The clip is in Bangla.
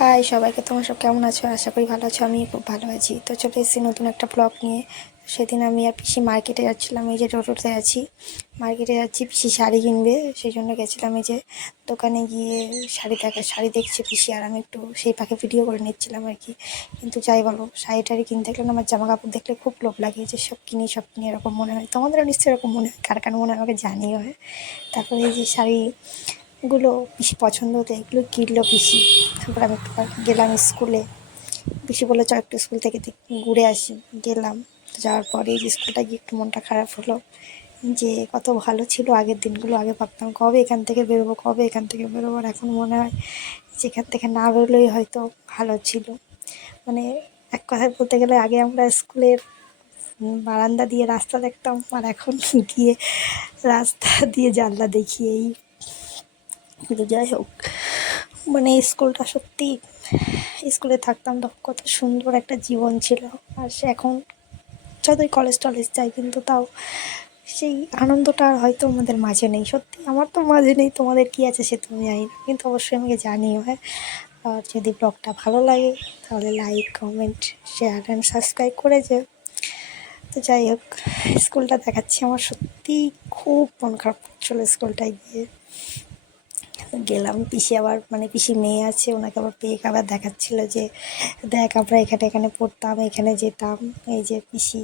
হাই সবাইকে, তোমরা সব কেমন আছো? আশা করি ভালো আছো। আমি খুব ভালো আছি। তো চলে এসেছি নতুন একটা ব্লগ নিয়ে। সেদিন আমি আর পিসি মার্কেটে যাচ্ছিলাম, এই যে টোটোতে আছি, মার্কেটে যাচ্ছি, পিসি শাড়ি কিনবে, সেই জন্য গেছিলাম। এই যে দোকানে গিয়ে শাড়ি দেখছি পিসি, আর আমি একটু সেই পাখে ভিডিও করে নিচ্ছিলাম আর কি। কিন্তু যাই বলো, শাড়ি টাড়ি কিনতে গেলে আমার জামা কাপড় দেখলে খুব লোভ লাগে, যে সব কিনি এরকম মনে হয়। তোমাদেরও নিশ্চয়ই এরকম মনে হয়, কার কার মনে হয় আমাকে জানিও। হয় তারপরে এই যে শাড়িগুলো পিসি পছন্দ হতো, এগুলো কিনলো পিসি। তারপর আমি একটু গেলাম স্কুলে। পিসি বললো চ একটু স্কুল থেকে ঘুরে আসি। গেলাম। যাওয়ার পরে এই যে স্কুলটা গিয়ে একটু মনটা খারাপ হলো, যে কত ভালো ছিল আগের দিনগুলো। আগে ভাবতাম কবে এখান থেকে বেরোবো, কবে এখান থেকে বেরোবো, আর এখন মনে হয় যে এখান থেকে না বেরোলেই হয়তো ভালো ছিল। মানে এক কথায় বলতে গেলে আগে আমরা স্কুলের বারান্দা দিয়ে রাস্তা দেখতাম, আর এখন গিয়ে রাস্তা দিয়ে জানলা দেখি। এই কিন্তু যাই হোক, মানে স্কুলটা সত্যি, স্কুলে থাকতাম তখন কত সুন্দর একটা জীবন ছিল। আর সে এখন যতই কলেজ টলেজ যাই, কিন্তু তাও সেই আনন্দটা আর হয়তো আমাদের মাঝে নেই। সত্যি আমার তো মাঝে নেই, তোমাদের কী আছে সে তুমি জানি না, কিন্তু অবশ্যই আমাকে জানিও। হ্যাঁ, আর যদি ব্লগটা ভালো লাগে তাহলে like, comment, share and subscribe করে যে। তো যাই হোক, স্কুলটা দেখাচ্ছি, আমার সত্যিই খুব মন খারাপ করছিলো স্কুলটায় গিয়ে। গেলাম, পিসি আবার মানে পিসি মেয়ে আছে, ওনাকে আবার পেয়ে আবার দেখাচ্ছিলো যে দেখ আমরা এখানে এখানে পড়তাম, এখানে যেতাম। এই যে পিসি